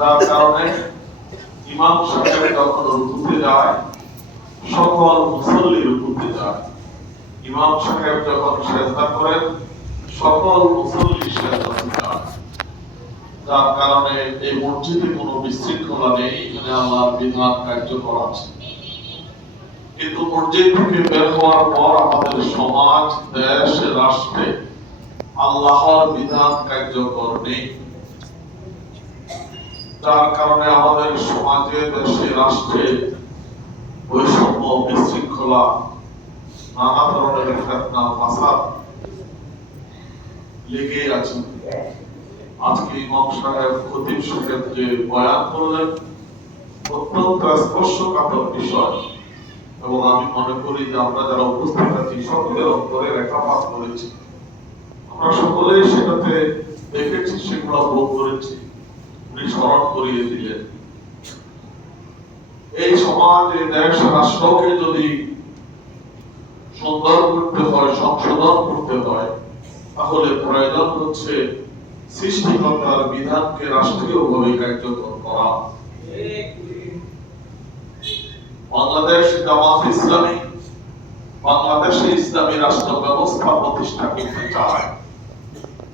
যার কারণে ইমাম সাহেব যখন রুকুতে যায়, সকল মুসল্লি রুকুতে যায়। ইমাম সাহেব যখন সেজদা করেন, সকল মুসল্লি সেজদাতে যায়। যার কারণে এই মসজিদে কোনো বিশৃঙ্খলা নেই, এখানে আল্লাহর বিধান কার্যকর আছে। কিন্তু মসজিদ থেকে বের হওয়ার পর আমাদের সমাজ, দেশ, রাষ্ট্রে আল্লাহর বিধান কার্যকর নেই। যার কারণে আমাদের সমাজে, দেশে, রাষ্ট্রে বৈষম্য, বিশৃঙ্খলা, নানা ধরনের ফেতনা, ফাসাদ লেগে আছে। আজকে ইমাম সাহেব খতিব সাহেব যে বয়ান করলেন, অত্যন্ত স্পর্শকাতর বিষয়। এবং আমি মনে করি যে আমরা যারা উপস্থিত আছি, সকলের অন্তরে রেখাপাত করেছি। আমরা সকলেই সেটাতে দেখেছি, সেগুলো ভোগ করেছি। উনি স্মরণ করিয়ে দিলেন। এই সমাজ দেশ রাষ্ট্রকে যদি সুন্দর করতে হয়, সংশোধন করতে হয়, তাহলে প্রয়োজন হচ্ছে সৃষ্টিকর্তার বিধানকে রাষ্ট্রীয়ভাবে কার্যকর করা। বাংলাদেশ জামাত ইসলামী, বাংলাদেশে ইসলামী রাষ্ট্র ব্যবস্থা প্রতিষ্ঠা করতে চায়।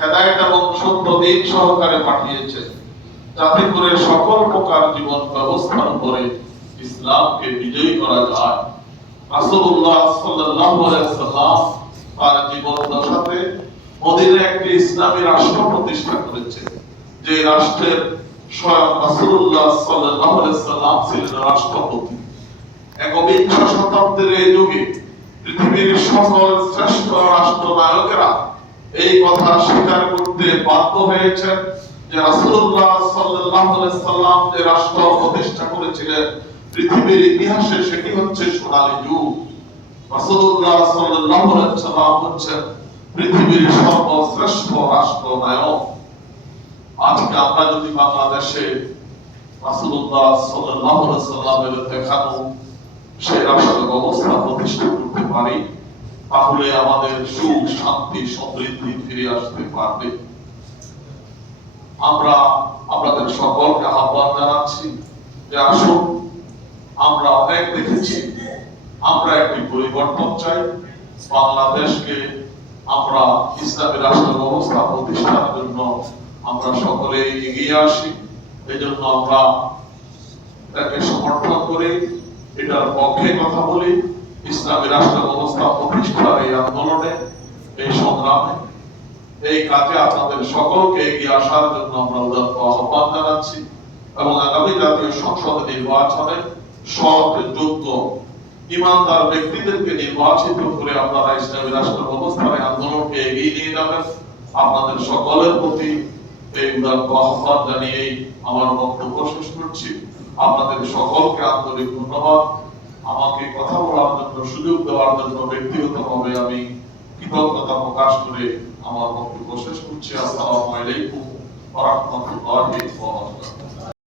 হেদায়েত এবং সত্য দিন সহকারে পাঠিয়েছেন যাতে করে সকল প্রকার জীবন ব্যবস্থার উপরে ইসলামকে বিজয়ী করা যায়। রাসূলুল্লাহ সাল্লাল্লাহু আলাইহি সাল্লাম তার জীবন দশাতে মদিনায় একটি ইসলামী রাষ্ট্র প্রতিষ্ঠা করেছেন যে রাষ্ট্রের স্বয়ং রাসূলুল্লাহ সাল্লাল্লাহু আলাইহি সাল্লাম ছিলেন রাষ্ট্রপতি। একবিংশ শতাব্দীর এই যুগে পৃথিবীর সকল শ্রেষ্ঠ রাষ্ট্রনায়কেরা এই কথা স্বীকার করতে বাধ্য হয়েছেন যে রাসূলুল্লাহ সাল্লাল্লাহু আলাইহি সাল্লাম যে রাষ্ট্র প্রতিষ্ঠা করেছিলেন, পৃথিবীর ইতিহাসে সেটি হচ্ছে সোনালী যুগ। রাসূলুল্লাহ সাল্লাল্লাহু আলাইহি সাল্লাম হচ্ছেন পৃথিবীর সর্বশ্রেষ্ঠ রাষ্ট্রনায়ক। আজকে আমরা যদি বাংলাদেশে রাসূলুল্লাহ সাল্লাল্লাহু আলাইহি সাল্লামের দেখানো সেই রাষ্ট্র ব্যবস্থা প্রতিষ্ঠা করতে পারি তাহলে আমাদের সুখ, শান্তি, সমৃদ্ধি ফিরে আসতে পারবে। আমরা আপনাদের সকলকে আহ্বান জানাচ্ছি যে আসুন, আমরা অনেক দেখেছি, আমরা একটি পরিবর্তন চাই। বাংলাদেশকে আমরা ইসলামী রাষ্ট্র ব্যবস্থা প্রতিষ্ঠার জন্য আমরা সকলে এগিয়ে আসি। এই জন্য আমরা তাকে সমর্থন করি, এটার পক্ষে কথা বলি। ইসলামী রাষ্ট্র ব্যবস্থা প্রতিষ্ঠার এই আন্দোলনে, এই সংগ্রামে, এই কাজে আপনাদের সকলকে এগিয়ে আসার জন্য আমরা উদাত্ত আহ্বান জানাচ্ছি এবং আগামী জাতীয় সংসদ নির্বাচনে সৎ, যোগ্য, ইমানদার ব্যক্তিদেরকে নির্বাচিত করে আপনারা ইসলামী রাষ্ট্র ব্যবস্থার আন্দোলনকে এগিয়ে নিয়ে যাবেন। আপনাদের সকলের প্রতি এই উদাত্ত আহ্বান জানিয়েই আমার বক্তব্য শেষ করছি। আপনাদের সকলকে আন্তরিক ধন্যবাদ। আমাকে কথা বলার জন্য, সুযোগ দেওয়ার জন্য ব্যক্তিগতভাবে আমি কৃতজ্ঞতা প্রকাশ করে আমার বক্তব্য শেষ করছি। আসসালামু আলাইকুম ওয়া রাহমাতুল্লাহি ওয়া বারাকাতুহু।